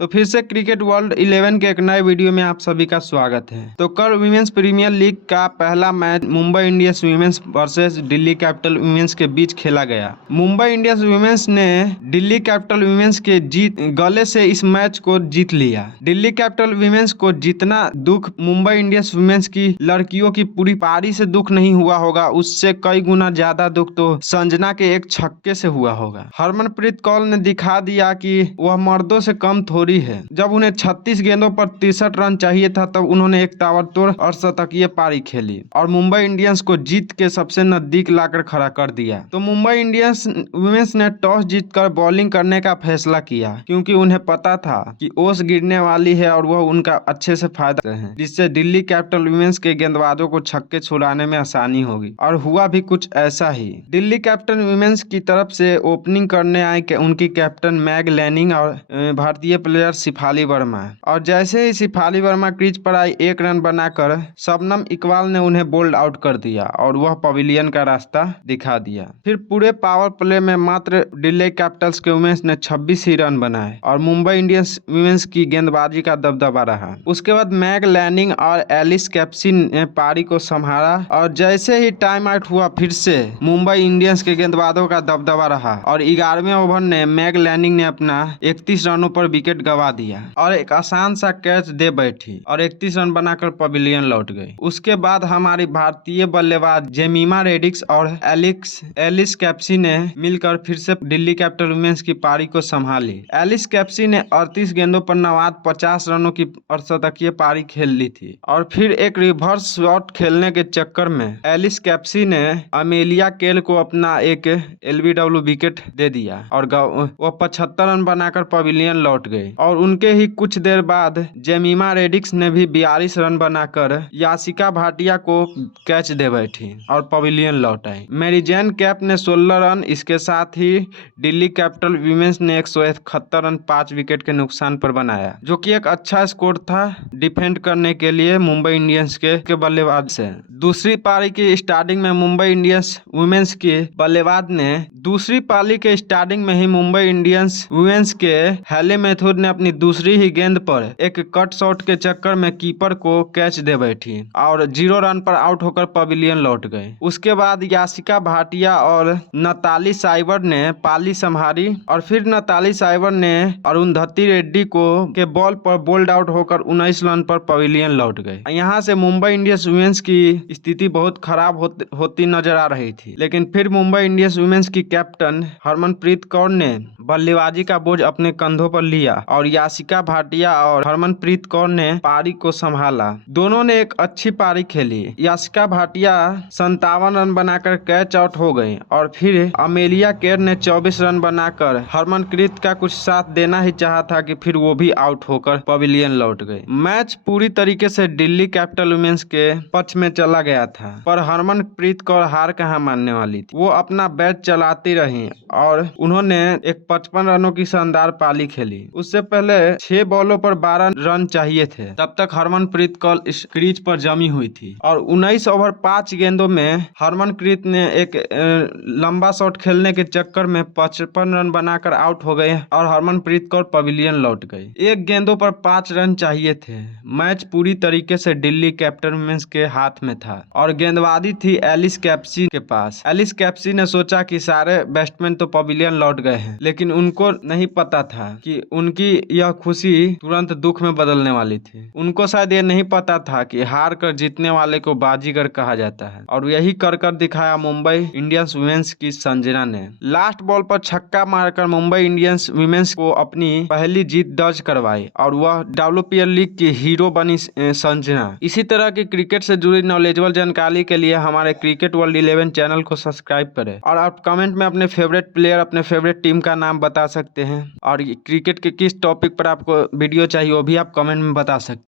तो फिर से क्रिकेट वर्ल्ड 11 के एक नए वीडियो में आप सभी का स्वागत है। तो कल विमेंस प्रीमियर लीग का पहला match Mumbai Indians women's versus Delhi capital women's के बीच खेला गया। मुंबई इंडियंस विमेंस ने दिल्ली कैपिटल विमेंस के गले से इस मैच को जीत लिया। दिल्ली कैपिटल विमेंस को जितना दुख मुंबई इंडियंस विमेंस की लड़कियों की पूरी पारी से दुख नहीं हुआ होगा, उससे कई गुना ज्यादा दुख तो संजना के एक छक्के से हुआ होगा। हरमनप्रीत कौर ने दिखा दिया कि वह मर्दों से कम थोड़ी है। जब उन्हें 36 गेंदों पर 63 रन चाहिए था तब उन्होंने एक ताबड़तोड़ अर्धशतकीय पारी खेली और मुंबई इंडियंस को जीत के सबसे नजदीक लाकर खड़ा कर दिया। तो मुंबई इंडियंस वुमेन्स ने टॉस जीतकर बॉलिंग करने का फैसला किया क्योंकि उन्हें पता था कि ओस गिरने वाली है और वह उनका अच्छे से फायदा है, जिससे दिल्ली कैपिटल वुमेन्स के गेंदबाजों को छक्के छुड़ाने में आसानी होगी। और हुआ भी कुछ ऐसा ही। दिल्ली कैपिटल वुमेन्स की तरफ से ओपनिंग करने आए उनकी कैप्टन मैग लैनिंग और भारतीय प्लेयर शिफाली वर्मा, और जैसे ही शिफाली वर्मा क्रीज पर आई एक रन बनाकर शबनम इकबाल ने उन्हें बोल्ड आउट कर दिया और वह पवेलियन का रास्ता दिखा दिया। फिर पूरे पावर प्ले में मात्र दिल्ली कैपिटल्स के वुमेन्स ने 26 ही रन बनाए और मुंबई इंडियंस वुमेन्स की गेंदबाजी का दबदबा रहा। उसके बाद मैग लैनिंग और एलिस कैप्सी ने पारी को संभाला और जैसे ही टाइम आउट हुआ फिर से मुंबई इंडियंस के गेंदबाजों का दबदबा रहा और 11वें ओवर ने मैग लैनिंग ने अपना 31 रनों पर विकेट गंवा दिया और एक आसान सा कैच दे बैठी और 31 रन बनाकर पवेलियन लौट गई। उसके बाद हमारी भारतीय बल्लेबाज जेमिमा रेडिक्स और एलिस कैप्सी ने मिलकर फिर से दिल्ली कैपिटल वुमेन्स की पारी को संभाली। एलिस कैप्सी ने 38 गेंदों पर नवाद 50 रनों की अर्धशतकीय पारी खेल ली थी और फिर एक रिवर्स शॉट खेलने के चक्कर में एलिस कैप्सी ने अमेलिया केल को अपना एक एलबीडब्ल्यू विकेट दे दिया और वह 75 रन बनाकर पवेलियन लौट गए। और उनके ही कुछ देर बाद जेमिमा रेडिक्स ने भी 42 रन बनाकर यासिका भाटिया को कैच दे बैठी और पवेलियन लौट आई। मैरिजैन कैप ने 16 रन, इसके साथ ही दिल्ली कैपिटल वुमेन्स ने 171 रन 5 विकेट के नुकसान पर बनाया, जो कि एक अच्छा स्कोर था डिफेंड करने के लिए मुंबई इंडियंस के बल्लेबाज से। दूसरी पारी की स्टार्टिंग में मुंबई इंडियंस वुमेन्स के बल्लेबाज ने दूसरी पारी के स्टार्टिंग में ही मुंबई इंडियंस वुमेन्स के हैले मैथ्यूज ने अपनी दूसरी ही गेंद पर एक कट शॉट के चक्कर में कीपर को कैच दे बैठी और 0 रन पर आउट होकर पवेलियन लौट गए। उसके बाद यासिका भाटिया और नताली साइबर ने पाली संभाली और फिर नताली साइबर ने अरुंधति रेड्डी को के बॉल पर बोल्ड आउट होकर 19 रन पर पवेलियन लौट गए। यहाँ से मुंबई इंडियंस वुमेन्स की स्थिति बहुत खराब होती नजर आ रही थी, लेकिन फिर मुंबई इंडियंस वुमेन्स की कैप्टन हरमनप्रीत कौर ने बल्लेबाजी का बोझ अपने कंधों पर लिया और यासिका भाटिया और हरमनप्रीत कौर ने पारी को संभाला। दोनों ने एक अच्छी पारी खेली। यासिका भाटिया 57 रन बनाकर कैच आउट हो गई और फिर अमेलिया केर ने 24 रन बनाकर हरमनप्रीत का कुछ साथ देना ही चाहा था कि फिर वो भी आउट होकर पवेलियन लौट गए। मैच पूरी तरीके से दिल्ली कैपिटल वुमेन्स के पक्ष में चला गया था, पर हरमनप्रीत कौर हार कहाँ मानने वाली थी। वो अपना बैट चलाती रही और उन्होंने एक 55 रनों की शानदार पारी खेली। उससे पहले 6 बॉलों पर 12 रन चाहिए थे, तब तक हरमनप्रीत कौर इस क्रीज पर जमी हुई थी और 19 ओवर 5 गेंदों में हरमनप्रीत ने एक लंबा शॉट खेलने के चक्कर में 55 रन बनाकर आउट हो गए और हरमनप्रीत कौर पवेलियन लौट गई। एक गेंदों पर 5 रन चाहिए थे। मैच पूरी तरीके से दिल्ली कैपिटल वुमेन्स के हाथ में था और गेंदबाजी थी एलिस कैप्सी के पास। एलिस कैप्सी ने सोचा कि सारे बैट्समैन तो पवेलियन लौट गए हैं, लेकिन उनको नहीं पता था कि उनकी यह खुशी तुरंत दुख में बदलने वाली थी। उनको शायद ये नहीं पता था कि हार कर जीतने वाले को बाजीगर कहा जाता है, और यही कर दिखाया मुंबई इंडियंस वुमेन्स की संजना ने। लास्ट बॉल पर छक्का मारकर मुंबई इंडियंस वुमेन्स को अपनी पहली जीत दर्ज करवाई और वह WPL लीग की हीरो बनी संजना। इसी तरह की क्रिकेट से जुड़ी नॉलेजेबल जानकारी के लिए हमारे क्रिकेट वर्ल्ड 11 चैनल को सब्सक्राइब करें और आप कमेंट में अपने फेवरेट प्लेयर, अपने फेवरेट टीम का नाम बता सकते हैं और क्रिकेट के किस टॉपिक पर आपको वीडियो चाहिए वो भी आप कमेंट में बता सकते हैं।